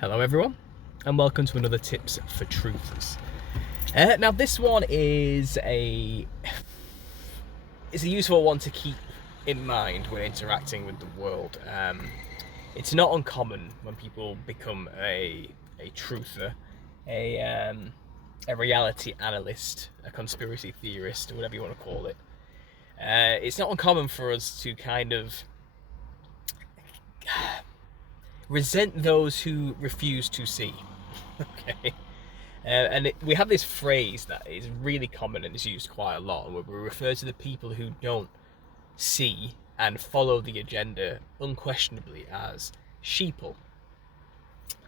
Hello everyone, and welcome to another Tips for Truthers. Now this one is it's a useful one to keep in mind when interacting with the world. It's not uncommon when people become a truther, a reality analyst, a conspiracy theorist, or whatever you want to call it. It's not uncommon for us to kind of resent those who refuse to see. Okay. We have this phrase that is really common and is used quite a lot, where we refer to the people who don't see and follow the agenda unquestionably as sheeple.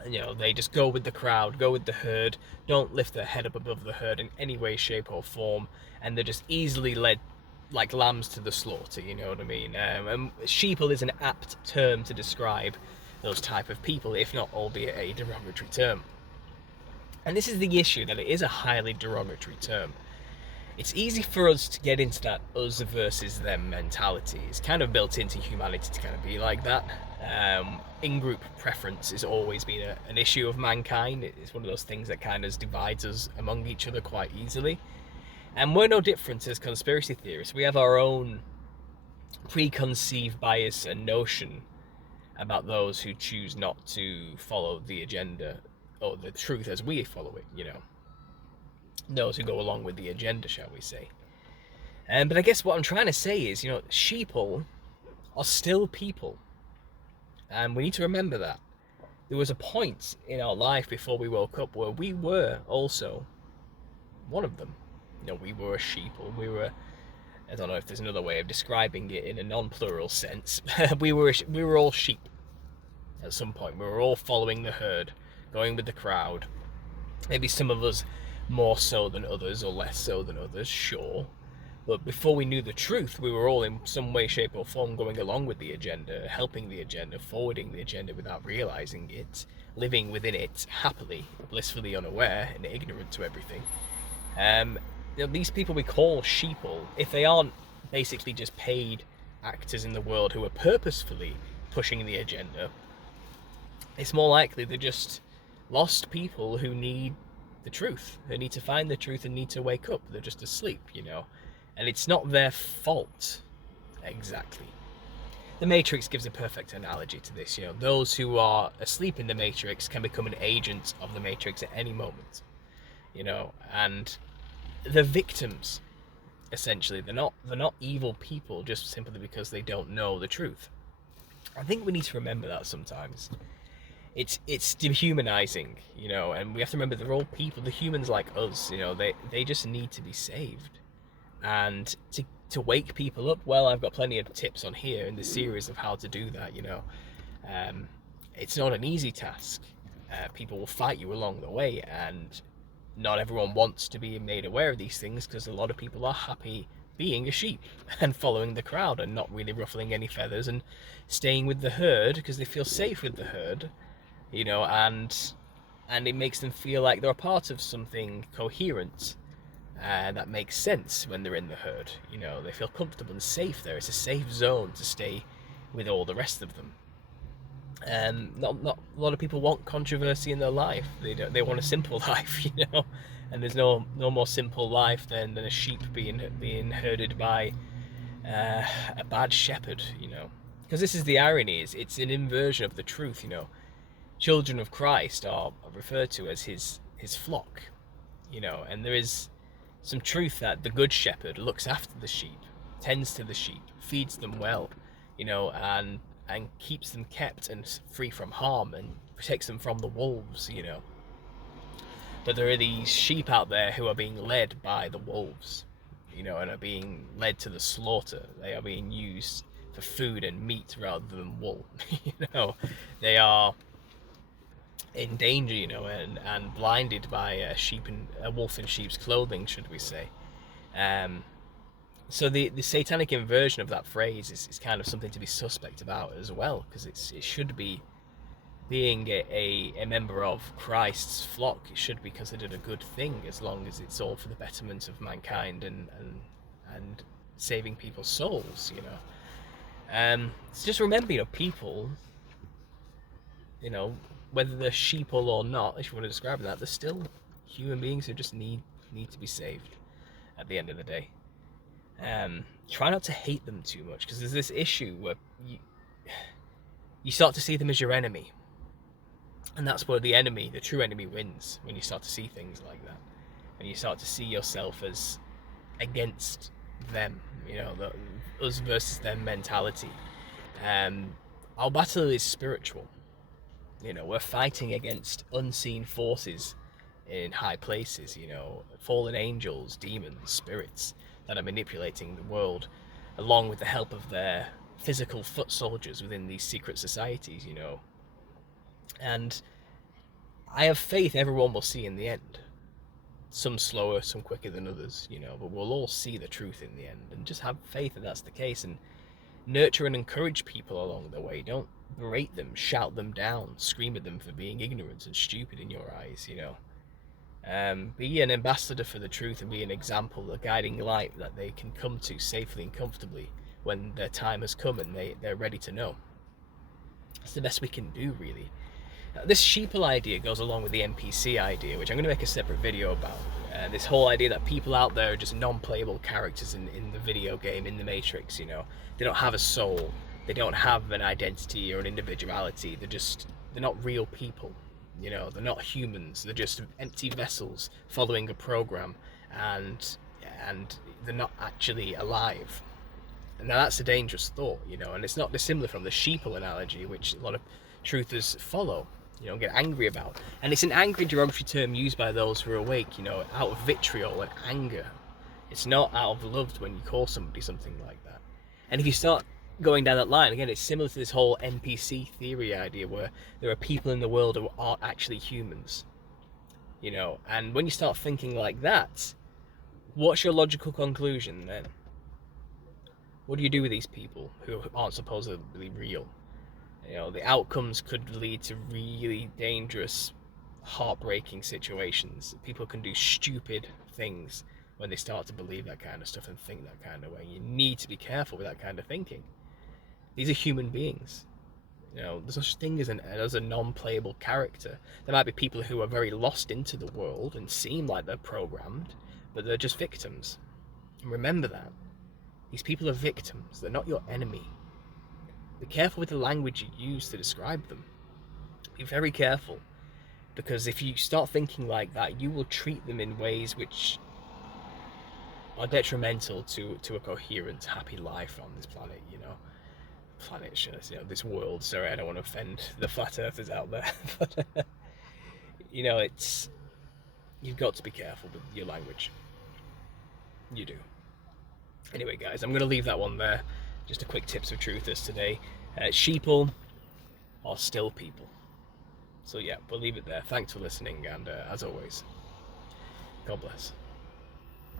And, they just go with the crowd, go with the herd, don't lift their head up above the herd in any way, shape, or form, and they're just easily led like lambs to the slaughter. You know what I mean? And sheeple is an apt term to describe those type of people, if not albeit a derogatory term. And this is the issue, that it is a highly derogatory term. It's easy for us to get into that us versus them mentality. It's kind of built into humanity to kind of be like that. In-group preference has always been an issue of mankind. It's one of those things that kind of divides us among each other quite easily. And we're no different as conspiracy theorists. We have our own preconceived bias and notion about those who choose not to follow the agenda or the truth as we follow it, those who go along with the agenda, shall we say. But I guess what I'm trying to say is, sheeple are still people, and we need to remember that. There was a point in our life before we woke up where we were also one of them. We were a sheeple. I don't know if there's another way of describing it in a non-plural sense. we were all sheep at some point. We were all following the herd, going with the crowd. Maybe some of us more so than others, or less so than others, sure. But before we knew the truth, we were all in some way, shape, or form going along with the agenda, helping the agenda, forwarding the agenda without realizing it, living within it happily, blissfully unaware and ignorant to everything. These people we call sheeple, if they aren't basically just paid actors in the world who are purposefully pushing the agenda, it's more likely they're just lost people who need the truth, who need to find the truth and need to wake up. They're just asleep, and it's not their fault exactly. The Matrix gives a perfect analogy to this. Those who are asleep in the Matrix can become an agent of the Matrix at any moment, and the victims, essentially, they're not evil people just simply because they don't know the truth. I think we need to remember that sometimes. It's dehumanizing, and we have to remember they're all people. The humans like us, they just need to be saved. And to wake people up, well, I've got plenty of tips on here in the series of how to do that. It's not an easy task. People will fight you along the way, and not everyone wants to be made aware of these things, because a lot of people are happy being a sheep and following the crowd and not really ruffling any feathers and staying with the herd because they feel safe with the herd, and it makes them feel like they're a part of something coherent that makes sense when they're in the herd. They feel comfortable and safe there. It's a safe zone to stay with all the rest of them. Not a lot of people want controversy in their life. They want a simple life, and there's no more simple life than a sheep being herded by a bad shepherd, because this is the irony, is it's an inversion of the truth. Children of Christ are referred to as his flock, and there is some truth that the good shepherd looks after the sheep, tends to the sheep, feeds them well, and keeps them kept and free from harm and protects them from the wolves, But there are these sheep out there who are being led by the wolves, and are being led to the slaughter. They are being used for food and meat rather than wool. They are in danger, and blinded by a wolf in sheep's clothing, should we say. So the satanic inversion of that phrase is kind of something to be suspect about as well, because it should be, being a member of Christ's flock, it should be considered a good thing, as long as it's all for the betterment of mankind and saving people's souls. So just remember, people, whether they're sheeple or not, if you want to describe that, they're still human beings who just need to be saved at the end of the day. Try not to hate them too much, because there's this issue where you start to see them as your enemy, and that's where the true enemy wins, when you start to see things like that, and you start to see yourself as against them, the us versus them mentality. Our battle is spiritual. We're fighting against unseen forces in high places, fallen angels, demons, spirits that are manipulating the world, along with the help of their physical foot soldiers within these secret societies, And I have faith everyone will see in the end. Some slower, some quicker than others, but we'll all see the truth in the end, and just have faith that that's the case, and nurture and encourage people along the way. Don't berate them, shout them down, scream at them for being ignorant and stupid in your eyes, Be an ambassador for the truth, and be an example, a guiding light that they can come to safely and comfortably when their time has come and they're ready to know. That's the best we can do, really. This Sheeple idea goes along with the NPC idea, which I'm going to make a separate video about. This whole idea that people out there are just non-playable characters in the video game, in the Matrix, They don't have a soul, they don't have an identity or an individuality, they're not real people, they're not humans, they're just empty vessels following a program, and they're not actually alive. And now that's a dangerous thought, and it's not dissimilar from the Sheeple analogy, which a lot of truthers follow, get angry about. And it's an angry derogatory term used by those who are awake, out of vitriol and anger. It's not out of love when you call somebody something like that. And if you start going down that line, again, it's similar to this whole NPC theory idea, where there are people in the world who aren't actually humans. And when you start thinking like that, what's your logical conclusion then? What do you do with these people who aren't supposedly real? The outcomes could lead to really dangerous, heartbreaking situations. People can do stupid things when they start to believe that kind of stuff and think that kind of way. You need to be careful with that kind of thinking. These are human beings. There's such thing as a non-playable character. There might be people who are very lost into the world and seem like they're programmed, but they're just victims. And remember that. These people are victims. They're not your enemy. Be careful with the language you use to describe them. Be very careful, because if you start thinking like that, you will treat them in ways which are detrimental to a coherent, happy life on this planet, this world. Sorry, I don't want to offend the flat earthers out there, but you've got to be careful with your language. You do. Anyway, guys, I'm going to leave that one there. Just a quick tips for truthers today. Sheeple are still people. So yeah, we'll leave it there. Thanks for listening, and as always, God bless.